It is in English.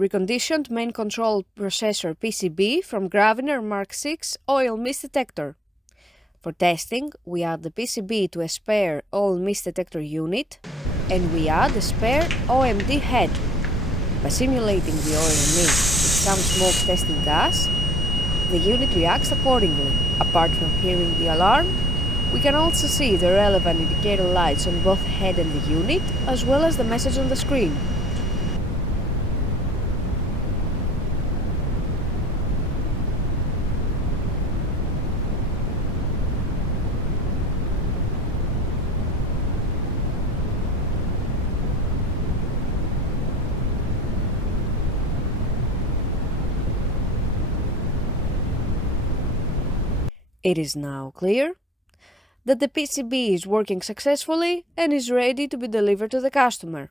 Reconditioned Main Control Processor PCB from Graviner Mk6 Oil Mist Detector. For testing, we add the PCB to a spare oil mist detector unit and we add a spare OMD head. By simulating the oil mist with some smoke testing gas, the unit reacts accordingly. Apart from hearing the alarm, we can also see the relevant indicator lights on both head and the unit, as well as the message on the screen. It is now clear that the PCB is working successfully and is ready to be delivered to the customer.